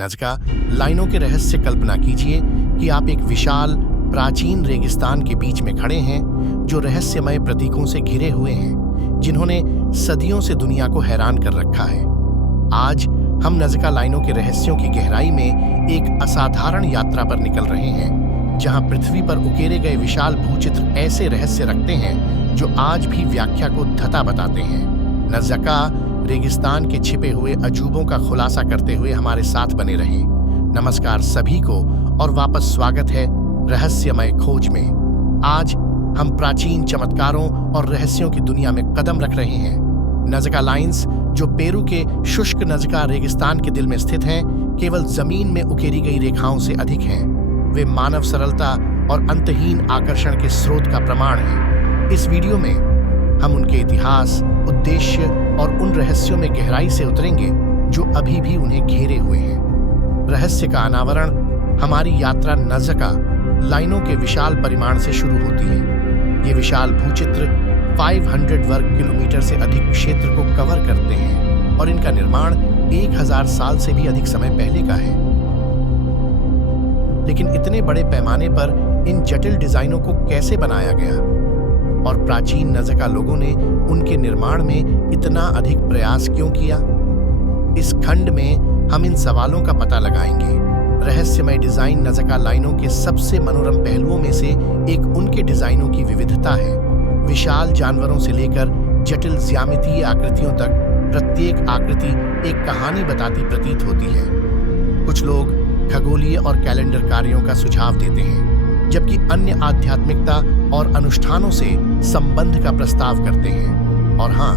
नज़का लाइनों के रहस्य से कल्पना कीजिए कि आप एक विशाल प्राचीन रेगिस्तान के बीच में खड़े हैं जो रहस्यमय प्रतीकों से घिरे हुए हैं जिन्होंने सदियों से दुनिया को हैरान कर रखा है। आज हम नज़का लाइनों के रहस्यों की गहराई में एक असाधारण यात्रा पर निकल रहे हैं जहां पृथ्वी पर उकेरे गए विशाल भूचित्र ऐसे रहस्य रखते हैं जो आज भी व्याख्या को धता बताते हैं। नज़का रेगिस्तान के छिपे हुए अजूबों का खुलासा करते हुए हमारे साथ बने रहें। नमस्कार सभी को और वापस स्वागत है रहस्यमय खोज में। आज हम प्राचीन चमत्कारों और रहस्यों की दुनिया में कदम रख रहे हैं। नज़का लाइन्स जो पेरू के शुष्क नज़का रेगिस्तान के दिल में स्थित हैं, केवल जमीन में उकेरी गई रेखाओं से अधिक हैं। वे मानव सरलता और अंतहीन आकर्षण के स्रोत का प्रमाण हैं। इस वीडियो में हम उनके इतिहास, उद्देश्य और उन रहस्यों में गहराई से उतरेंगे जो अभी भी उन्हें घेरे हुए हैं। रहस्य का अनावरण हमारी यात्रा नज़का लाइनों के विशाल परिमाण से शुरू होती है। ये विशाल भूचित्र 500 वर्ग किलोमीटर से अधिक क्षेत्र को कवर करते हैं और इनका निर्माण 1000 साल से भी अधिक समय पहले का है। लेकिन इतने बड़े पैमाने पर इन जटिल डिजाइनों को कैसे बनाया गया और प्राचीन नज़का लोगों ने उनके निर्माण में इतना अधिक प्रयास क्यों किया? इस खंड में हम इन सवालों का पता लगाएंगे। रहस्यमय डिजाइन नज़का लाइनों के सबसे मनोरम पहलुओं में से एक उनके डिजाइनों की विविधता है। विशाल जानवरों से लेकर जटिल ज्यामितीय आकृतियों तक प्रत्येक आकृति एक कहानी बताती प्रतीत होती है। कुछ लोग खगोलीय और कैलेंडर कार्यों का सुझाव देते हैं, जबकि अन्य आध्यात्मिकता और अनुष्ठानों से संबंध का प्रस्ताव करते हैं। और हाँ,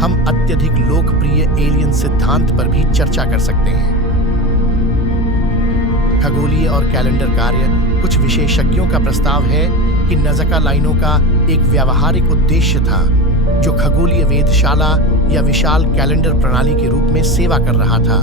हम अत्यधिक लोकप्रिय एलियन सिद्धांत पर भी चर्चा कर सकते हैं। खगोलीय और कैलेंडर कार्य कुछ विशेषज्ञों का प्रस्ताव है कि नज़का लाइनों का एक व्यावहारिक उद्देश्य था जो खगोलीय वेधशाला या विशाल कैलेंडर प्रणाली के रूप में सेवा कर रहा था।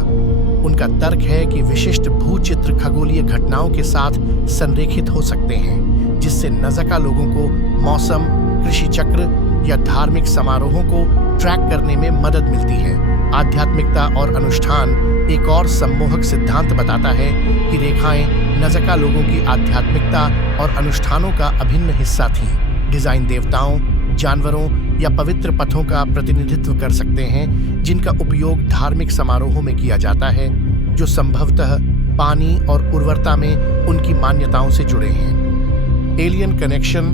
उनका तर्क है कि विशिष्ट भूचित्र खगोलीय घटनाओं के साथ संरेखित हो सकते हैं, जिससे नज़का लोगों को मौसम, कृषि चक्र या धार्मिक समारोहों को ट्रैक करने में मदद मिलती है। आध्यात्मिकता और अनुष्ठान एक और सम्मोहक सिद्धांत बताता है कि रेखाएं नज़का लोगों की आध्यात्मिकता और अनुष्ठानों का अभिन्न हिस्सा थीं। डिजाइन देवताओं, जानवरों या पवित्र पथों का प्रतिनिधित्व कर सकते हैं जिनका उपयोग धार्मिक समारोहों में किया जाता है, जो संभवतः पानी और उर्वरता में उनकी मान्यताओं से जुड़े हैं। एलियन कनेक्शन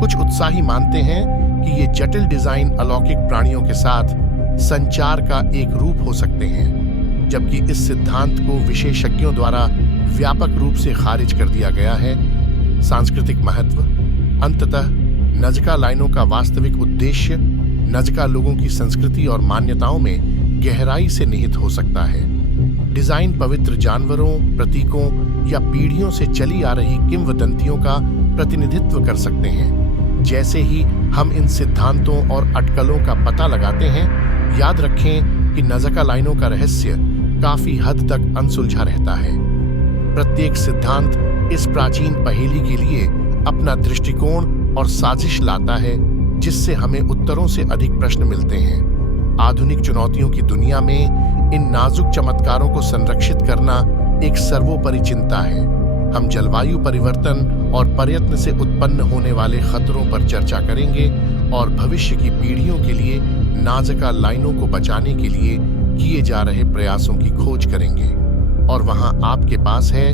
कुछ उत्साही मानते हैं कि ये जटिल डिजाइन अलौकिक प्राणियों के साथ संचार का एक रूप हो सकते हैं, जबकि इस सिद्धांत को विशेषज्ञों द्वारा व्यापक रूप से खारिज कर दिया गया है। सांस्कृतिक महत्व अंततः नज़का लाइनों का वास्तविक उद्देश्य नज़का लोगों की संस्कृति और मान्यताओं में गहराई से निहित हो सकता है। डिजाइन पवित्र जानवरों, प्रतीकों या पीढ़ियों से चली आ रही किंवदंतियों का प्रतिनिधित्व कर सकते हैं। जैसे ही हम इन सिद्धांतों और अटकलों का पता लगाते हैं, याद रखें कि नज़का लाइनों का रहस्य काफी हद तक अनसुलझा रहता है। प्रत्येक सिद्धांत इस प्राचीन पहेली के लिए अपना दृष्टिकोण और साजिश लाता है, जिससे हमें उत्तरों से अधिक प्रश्न मिलते हैं। आधुनिक चुनौतियों की दुनिया में इन नाजुक चमत्कारों को संरक्षित करना एक सर्वोपरि चिंता है। हम जलवायु परिवर्तन और प्रयत्न से उत्पन्न होने वाले खतरों पर चर्चा करेंगे और भविष्य की पीढ़ियों के लिए नज़का लाइनों को बचाने के लिए किए जा रहे प्रयासों की खोज करेंगे। और वहां आपके पास है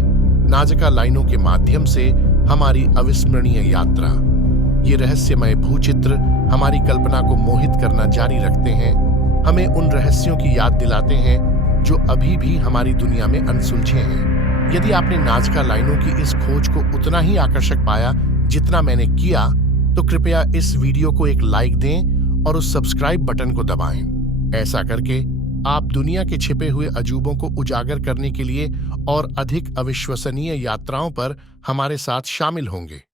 नज़का लाइनों के माध्यम से हमारी अविस्मरणीय यात्रा। ये रहस्यमय भूचित्र हमारी कल्पना को मोहित करना जारी रखते हैं, हमें उन रहस्यों की याद दिलाते हैं जो अभी भी हमारी दुनिया में अनसुलझे हैं। यदि आपने नज़का लाइनों की इस खोज को उतना ही आकर्षक पाया जितना मैंने किया, तो कृपया इस वीडियो को एक लाइक दें और उस सब्सक्राइब बटन को दबाएं। ऐसा करके आप दुनिया के छिपे हुए अजूबों को उजागर करने के लिए और अधिक अविश्वसनीय यात्राओं पर हमारे साथ शामिल होंगे।